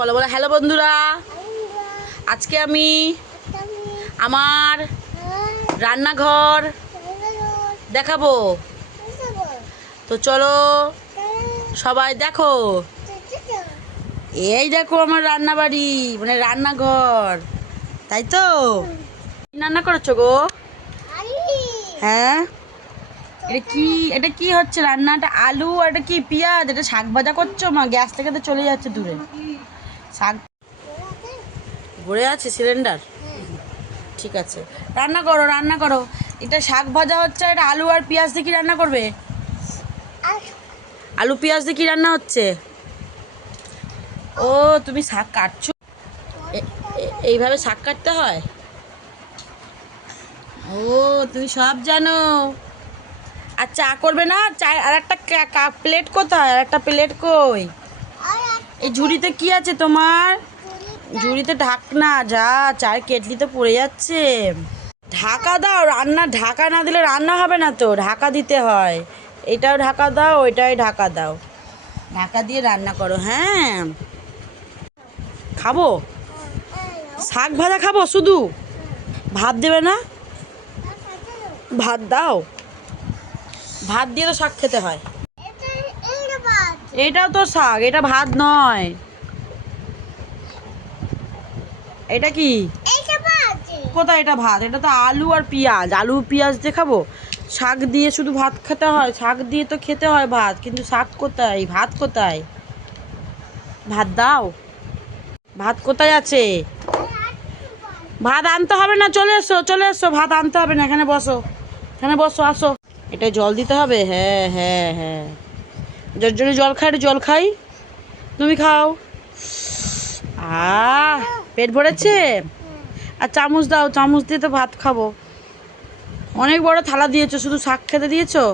বলো বলো হ্যালো বন্ধুরা, আজকে আমি আমার রান্নাঘর দেখাবো। তো চলো সবাই দেখো। এই দেখো আমার রান্নাবাড়ি, মানে রান্নাঘর, তাই তো। কি রান্না করেছো গো? হ্যাঁ, এটা কি হচ্ছে রান্নাটা? আলু আর এটা কি পেঁয়াজ? এটা শাক ভাজা করছো? মা গ্যাস থেকে তো চলে যাচ্ছে দূরে। শাক ভরে আছে সিলিন্ডার, ঠিক আছে। রান্না করো রান্না করো। এটা শাক ভাজা হচ্ছে, এটা আলু আর পেঁয়াজ দিয়ে কি রান্না করবে? আলু পেঁয়াজ দিয়ে কি রান্না হচ্ছে? ও, তুমি শাক কাটছো? এইভাবে শাক কাটতে হয়? ও, তুমি সব জানো। আর চা করবে না? চা আর একটা প্লেট কোথায়? আর একটা প্লেট কই? এই ঝুড়িতে কি আছে তোমার? ঝুড়িতে ঢাকনা, যা চার কেটলি তো পড়ে যাচ্ছে। ঢাকা দাও, রান্না ঢাকা না দিলে রান্না হবে না তো, ঢাকা দিতে হয়। এটাও ঢাকা দাও, ওইটাই ঢাকা দাও, ঢাকা দিয়ে রান্না করো। হ্যাঁ, খাবো শাক ভাজা, খাবো শুধু? ভাত দেবে না? ভাত দাও, ভাত দিয়ে তো শাক খেতে হয়। এটাও তো শাক, এটা ভাত নয়। এটা কি? কোথায় এটা ভাত? এটা তো আলু আর পেঁয়াজ, আলু পেঁয়াজ দিয়ে খাবো? শাক দিয়ে শুধু ভাত খেতে হয়? শাক দিয়ে তো খেতে হয় ভাত, কিন্তু শাক কোথায়, ভাত কোথায়? ভাত দাও, ভাত কোথায় আছে? ভাত আনতে হবে না, চলে এসো চলে এসো, ভাত আনতে হবে না, এখানে বসো, এখানে বসো, আসো। এটা জল দিতে হবে? হ্যাঁ হ্যাঁ হ্যাঁ, যার জন্য জল খাই, জল খাই, তুমি খাও। পেট ভরেছে? আর চামচ দাও, চামচ দিয়ে তো ভাত খাবো। অনেক বড় থালা দিয়েছো, শুধু শাক খেতে দিয়েছো?